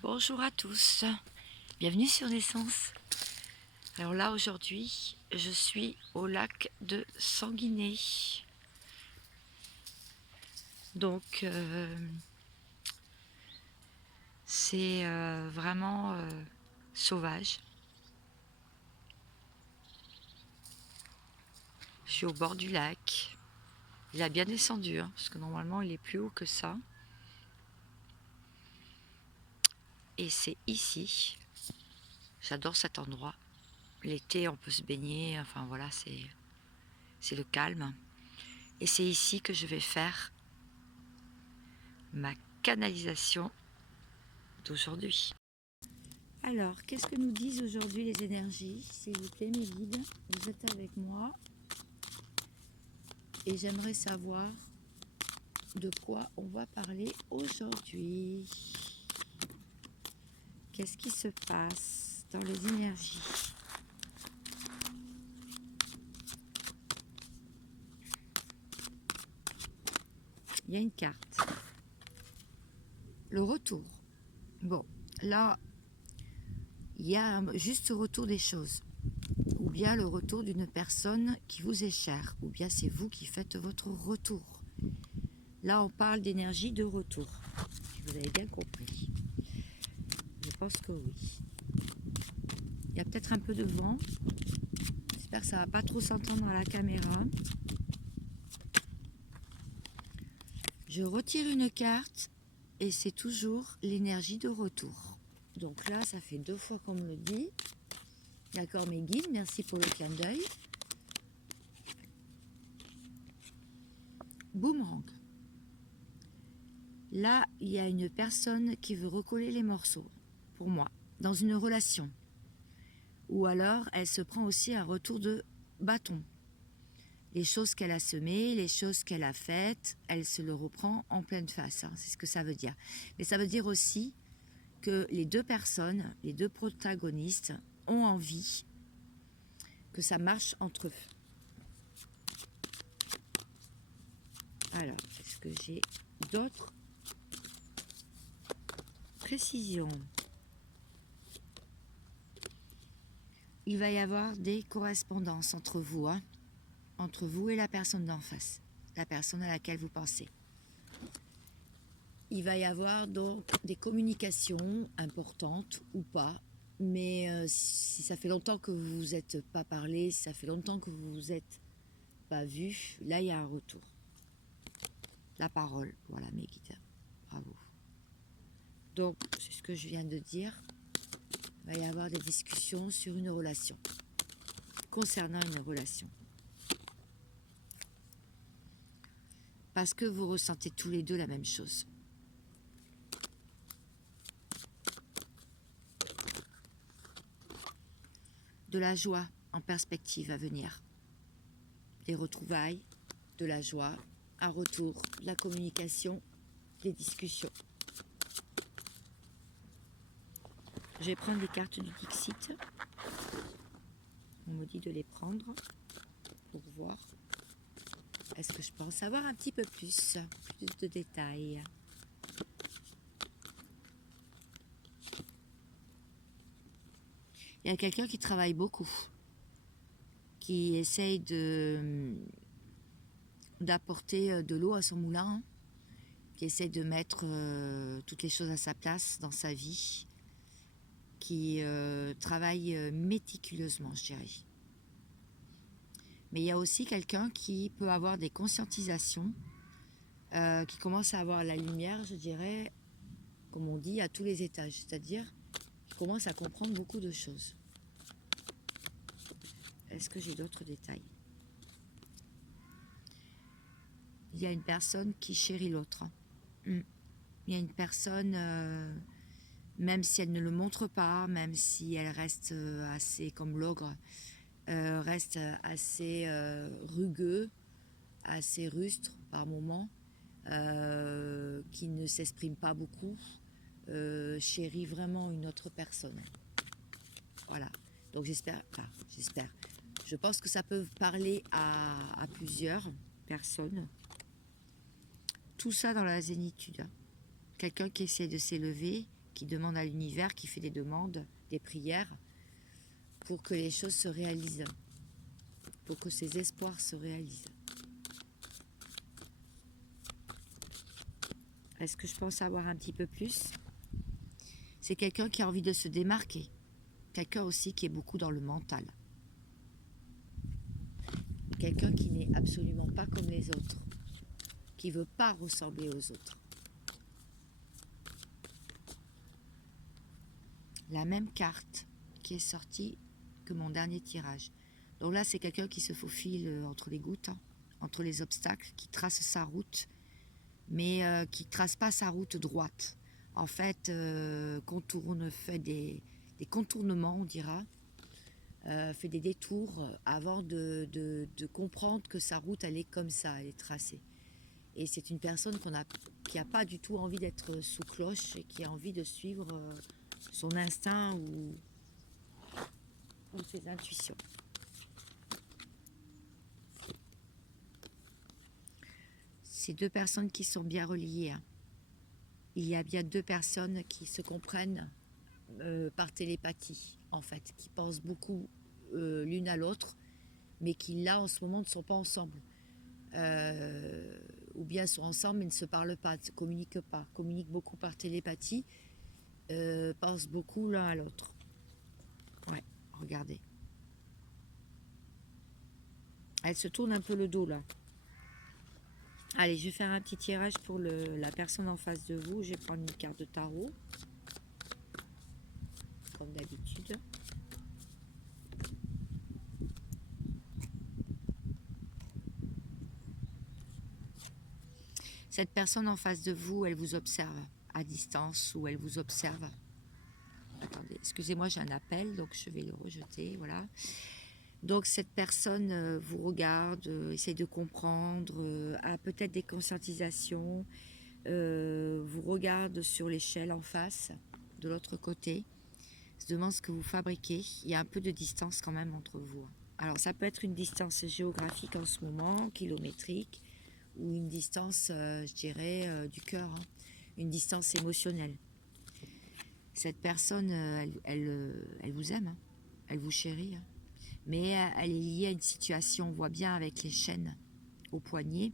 Bonjour à tous, bienvenue sur Naissance. Alors là aujourd'hui je suis au lac de Sanguinet. Donc c'est vraiment sauvage. Je suis au bord du lac. Il a bien descendu hein, parce que normalement il est plus haut que ça. Et c'est ici. J'adore cet endroit. L'été on peut se baigner, enfin voilà, c'est le calme. Et c'est ici que je vais faire ma canalisation d'aujourd'hui. Alors, qu'est-ce que nous disent aujourd'hui les énergies? S'il vous plaît, mes guides, vous êtes avec moi. Et j'aimerais savoir de quoi on va parler aujourd'hui. Qu'est-ce qui se passe dans les énergies? Il y a une carte. Le retour. Bon, là, il y a juste le retour des choses. Ou bien le retour d'une personne qui vous est chère. Ou bien c'est vous qui faites votre retour. Là, on parle d'énergie de retour. Si vous avez bien compris. Je pense que oui. Il y a peut-être un peu de vent. J'espère que ça ne va pas trop s'entendre à la caméra. Je retire une carte et c'est toujours l'énergie de retour. Donc là, ça fait 2 fois qu'on me le dit. D'accord, mes guides, merci pour le clin d'œil. Boomerang. Là, il y a une personne qui veut recoller les morceaux, pour moi, dans une relation. Ou alors, elle se prend aussi un retour de bâton. Les choses qu'elle a semées, les choses qu'elle a faites, elle se le reprend en pleine face. Hein, c'est ce que ça veut dire. Mais ça veut dire aussi que les deux personnes, les deux protagonistes, ont envie que ça marche entre eux. Alors, est-ce que j'ai d'autres précisions? Il va y avoir des correspondances entre vous, hein, entre vous et la personne d'en face, la personne à laquelle vous pensez. Il va y avoir donc des communications importantes ou pas, mais si ça fait longtemps que vous vous êtes pas parlé, si ça fait longtemps que vous vous êtes pas vu, là il y a un retour. La parole, voilà mes guides, bravo. Donc c'est ce que je viens de dire, il va y avoir des discussions sur une relation, concernant une relation. Parce que vous ressentez tous les deux la même chose. De la joie en perspective à venir. Des retrouvailles, de la joie, un retour, de la communication, des discussions. Je vais prendre les cartes du Dixit. On me dit de les prendre pour voir. Est-ce que je peux en savoir un petit peu plus de détails? Il y a quelqu'un qui travaille beaucoup, qui essaye d'apporter de l'eau à son moulin, qui essaie de mettre toutes les choses à sa place dans sa vie, qui travaille méticuleusement, je dirais. Mais il y a aussi quelqu'un qui peut avoir des conscientisations, qui commence à avoir la lumière, je dirais, comme on dit, à tous les étages, c'est-à-dire qui commence à comprendre beaucoup de choses. Est-ce que j'ai d'autres détails? Il y a une personne qui chérit l'autre. Il y a une personne, même si elle ne le montre pas, même si elle reste assez comme l'ogre, reste assez rugueux, assez rustre par moments, qui ne s'exprime pas beaucoup, chérit vraiment une autre personne. Voilà. Donc j'espère, je pense que ça peut parler à plusieurs personnes. Tout ça dans la zénitude. Quelqu'un qui essaie de s'élever, qui demande à l'univers, qui fait des demandes, des prières, pour que les choses se réalisent, pour que ses espoirs se réalisent. Est-ce que je pense savoir un petit peu plus? C'est quelqu'un qui a envie de se démarquer. Quelqu'un aussi qui est beaucoup dans le mental. Quelqu'un qui n'est absolument pas comme les autres. Qui ne veut pas ressembler aux autres. La même carte qui est sortie que mon dernier tirage. Donc là, c'est quelqu'un qui se faufile entre les gouttes, hein, entre les obstacles, qui trace sa route, mais qui ne trace pas sa route droite. En fait, contourne, fait des contournements, on dira, fait des détours avant de comprendre que sa route, elle est comme ça, elle est tracée. Et c'est une personne qui n'a pas du tout envie d'être sous cloche et qui a envie de suivre son instinct ou ses intuitions. C'est deux personnes qui sont bien reliées. Hein. Il y a bien deux personnes qui se comprennent par télépathie, en fait, qui pensent beaucoup l'une à l'autre, mais qui là, en ce moment, ne sont pas ensemble. Ou bien sont ensemble mais ne se parlent pas, ne se communiquent pas, communiquent beaucoup par télépathie, pensent beaucoup l'un à l'autre. Ouais, regardez. Elle se tourne un peu le dos là. Allez, je vais faire un petit tirage pour la personne en face de vous. Je vais prendre une carte de tarot, comme d'habitude. Cette personne en face de vous, elle vous observe à distance ou elle vous observe. Attendez, excusez-moi, j'ai un appel, donc je vais le rejeter, voilà. Donc cette personne vous regarde, essaye de comprendre, a peut-être des conscientisations, vous regarde sur l'échelle en face, de l'autre côté, se demande ce que vous fabriquez. Il y a un peu de distance quand même entre vous. Alors ça peut être une distance géographique en ce moment, kilométrique, ou une distance, je dirais, du cœur, hein, une distance émotionnelle. Cette personne, elle vous aime, hein, elle vous chérit, hein, mais elle est liée à une situation, on voit bien avec les chaînes au poignet.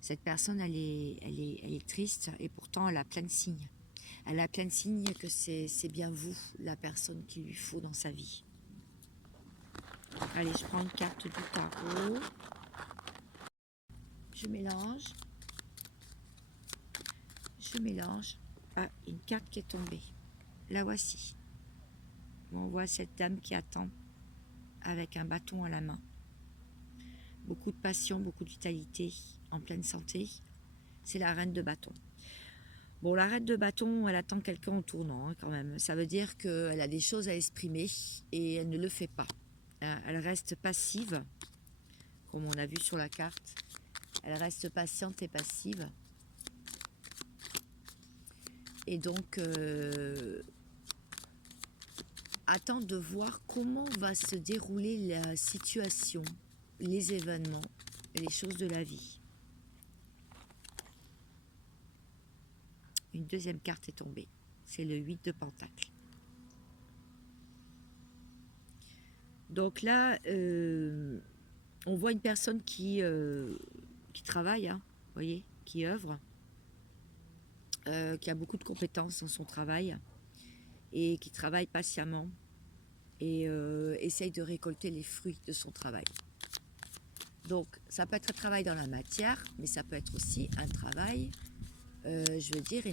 Cette personne, elle est triste et pourtant elle a plein de signes. Elle a plein de signes que c'est bien vous, la personne qu'il lui faut dans sa vie. Allez, je prends une carte du tarot. Je mélange. Je mélange. Ah, une carte qui est tombée. La voici. On voit cette dame qui attend avec un bâton à la main. Beaucoup de passion, beaucoup de vitalité, en pleine santé. C'est la reine de bâton. Bon, la reine de bâton, elle attend quelqu'un au tournant, hein, quand même. Ça veut dire qu'elle a des choses à exprimer et elle ne le fait pas. Elle reste passive, comme on a vu sur la carte. Elle reste patiente et passive. Et donc, attend de voir comment va se dérouler la situation, les événements, les choses de la vie. Une deuxième carte est tombée. C'est le 8 de Pentacle. Donc là, on voit une personne qui travaille, hein, vous voyez, qui œuvre, qui a beaucoup de compétences dans son travail et qui travaille patiemment et essaye de récolter les fruits de son travail. Donc, ça peut être un travail dans la matière, mais ça peut être aussi un travail, je veux dire,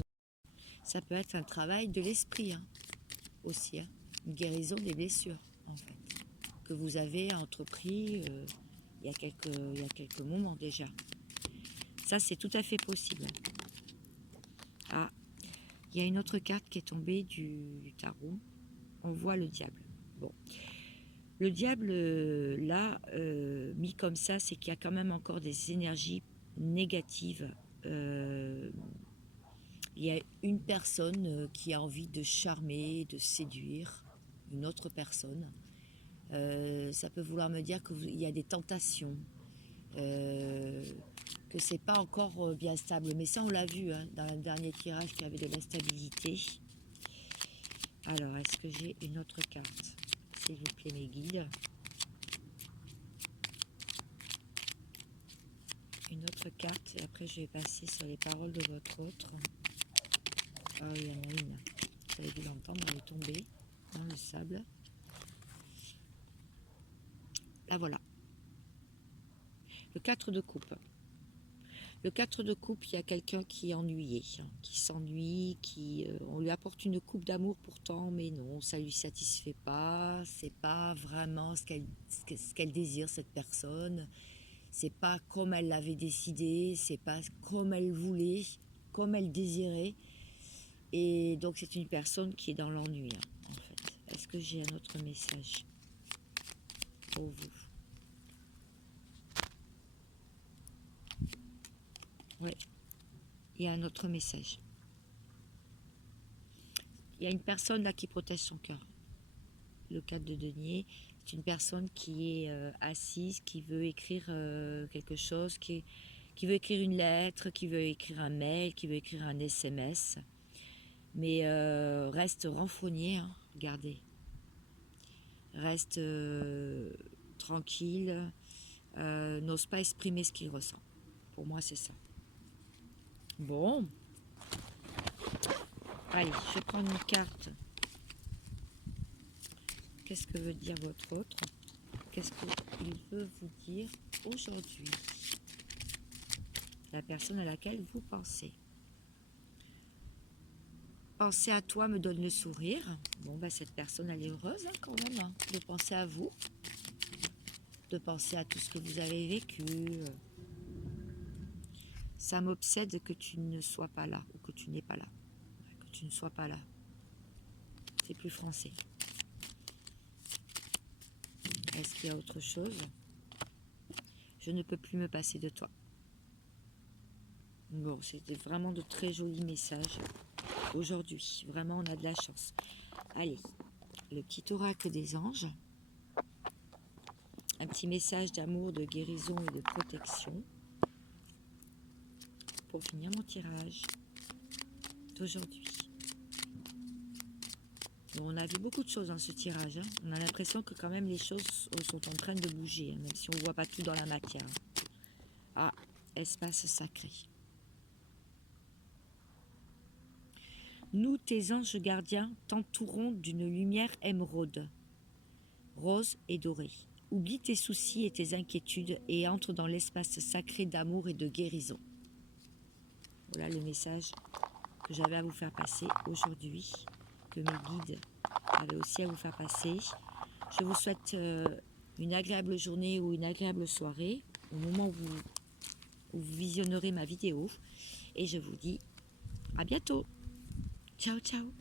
ça peut être un travail de l'esprit, hein, aussi, hein, une guérison des blessures, en fait, que vous avez entrepris il y a quelques moments déjà. Ça, c'est tout à fait possible. Ah, il y a une autre carte qui est tombée du tarot. On voit le diable. Bon. Le diable, là, mis comme ça, c'est qu'il y a quand même encore des énergies négatives. Il y a une personne qui a envie de charmer, de séduire une autre personne. Ça peut vouloir me dire qu'il y a des tentations, que c'est pas encore bien stable. Mais ça, on l'a vu, hein, dans le dernier tirage, qu'il y avait de l'instabilité. Alors, est-ce que j'ai une autre carte? S'il vous plaît, mes guides. Une autre carte, et après je vais passer sur les paroles de votre autre. Ah oui, il y en a une. Vous avez dû l'entendre, elle est tombée dans le sable. La voilà. Le 4 de coupe. Le 4 de coupe, il y a quelqu'un qui est ennuyé, qui s'ennuie, on lui apporte une coupe d'amour pourtant, mais non, ça lui satisfait pas, c'est pas vraiment ce qu'elle désire, cette personne, c'est pas comme elle l'avait décidé, c'est pas comme elle voulait, comme elle désirait, et donc c'est une personne qui est dans l'ennui, en fait. Est-ce que j'ai un autre message pour vous? Oui, il y a un autre message. Il y a une personne là qui protège son cœur. Le 4 de denier, c'est une personne qui est assise, qui veut écrire quelque chose, qui veut écrire une lettre, qui veut écrire un mail, qui veut écrire un SMS, mais reste renfrogné, hein, regardez. Reste tranquille, n'ose pas exprimer ce qu'il ressent. Pour moi, c'est ça. Bon. Allez, je vais prendre une carte. Qu'est-ce que veut dire votre autre? Qu'est-ce qu'il veut vous dire aujourd'hui? La personne à laquelle vous pensez. Penser à toi me donne le sourire. Bon, bah, cette personne, elle est heureuse hein, quand même, hein, de penser à vous, de penser à tout ce que vous avez vécu. Ça m'obsède que tu ne sois pas là, ou que tu n'es pas là. Que tu ne sois pas là. C'est plus français. Est-ce qu'il y a autre chose? Je ne peux plus me passer de toi. Bon, c'était vraiment de très jolis messages aujourd'hui. Vraiment, on a de la chance. Allez, le petit oracle des anges. Un petit message d'amour, de guérison et de protection. Pour finir mon tirage d'aujourd'hui. Bon, on a vu beaucoup de choses dans ce tirage. Hein. On a l'impression que quand même les choses sont en train de bouger, hein, même si on ne voit pas tout dans la matière. Ah, espace sacré. Nous, tes anges gardiens, t'entourons d'une lumière émeraude, rose et dorée. Oublie tes soucis et tes inquiétudes et entre dans l'espace sacré d'amour et de guérison. Voilà le message que j'avais à vous faire passer aujourd'hui, que mes guides avaient aussi à vous faire passer. Je vous souhaite une agréable journée ou une agréable soirée au moment où vous visionnerez ma vidéo. Et je vous dis à bientôt. Ciao, ciao.